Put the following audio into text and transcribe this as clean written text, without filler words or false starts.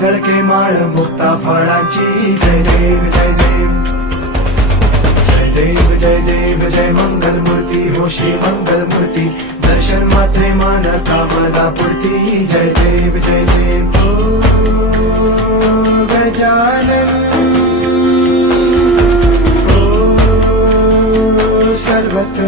झळके माळ मुक्ता फळांची जय देव जय देव जय देव जय देव जय मंगल मूर्ती हो श्री मंगल मूर्ती दर्शन मात्रे मान कामना पूर्ती जय देव जय देव ओ गजानन ओ सर्वत्र